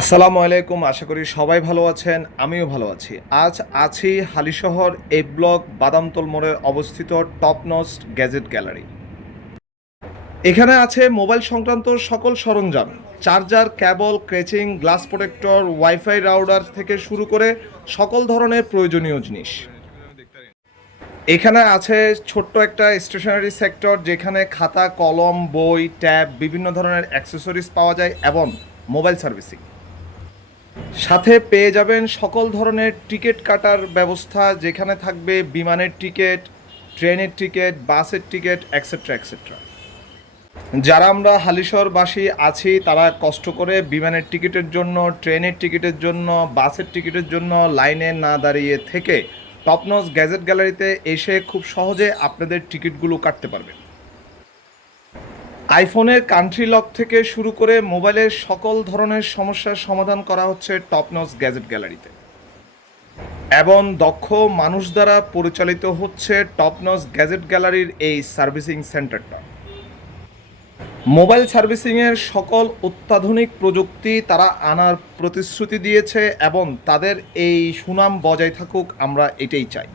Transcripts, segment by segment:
আসসালামু আলাইকুম। আশা করি সবাই ভালো আছেন, আমিও ভালো আছি। আজ আছি হালিশহর এ ব্লক বাদামতল মোড়ে অবস্থিত টপ নস্ট গ্যাজেট গ্যালারি। এখানে আছে মোবাইল সংক্রান্ত সকল সরঞ্জাম, চার্জার, কেবল, ক্রেচিং, গ্লাস প্রোটেক্টর, ওয়াইফাই রাউটার থেকে শুরু করে সকল ধরনের প্রয়োজনীয় জিনিস। এখানে আছে ছোট্ট একটা স্টেশনারি সেক্টর, যেখানে খাতা, কলম, বই, ট্যাব, বিভিন্ন ধরনের অ্যাক্সেসরিজ পাওয়া যায় এবং মোবাইল সার্ভিসিং। সাথে পেয়ে যাবেন সকল ধরনের টিকিট কাটার ব্যবস্থা, যেখানে থাকবে বিমানের টিকিট, ট্রেনের টিকিট, বাসের টিকিট, এক্সেট্রা এক্সেট্রা। যারা আমরা হালিশহরবাসী আছি তারা কষ্ট করে বিমানের টিকিটের জন্য, ট্রেনের টিকিটের জন্য, বাসের টিকিটের জন্য লাইনে না দাঁড়িয়ে থেকে টপনস গ্যাজেট গ্যালারিতে এসে খুব সহজে আপনাদের টিকিটগুলো কাটতে পারবেন। আইফোনের কান্ট্রি লক থেকে শুরু করে মোবাইলের সকল ধরনের সমস্যার সমাধান করা হচ্ছে টপনস গ্যাজেট গ্যালারিতে, এবং দক্ষ মানুষ দ্বারা পরিচালিত হচ্ছে টপনস গ্যাজেট গ্যালারির এই সার্ভিসিং সেন্টারটা। মোবাইল সার্ভিসিংয়ের সকল অত্যাধুনিক প্রযুক্তি তারা আনার প্রতিশ্রুতি দিয়েছে এবং তাদের এই সুনাম বজায় থাকুক, আমরা এটাই চাই।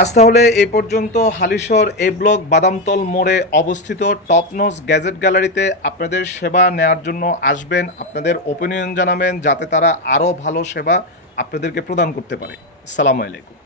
আজ তাহলে এই পর্যন্ত। হালিশহর এ ব্লক বাদামতল মোড়ে অবস্থিত টপনস গ্যাজেট গ্যালারিতে আপনাদের সেবা নেওয়ার জন্য আসবেন, আপনাদের ওপিনিয়ন জানাবেন, যাতে তারা আরও ভালো সেবা আপনাদেরকে প্রদান করতে পারে। আসসালামু আলাইকুম।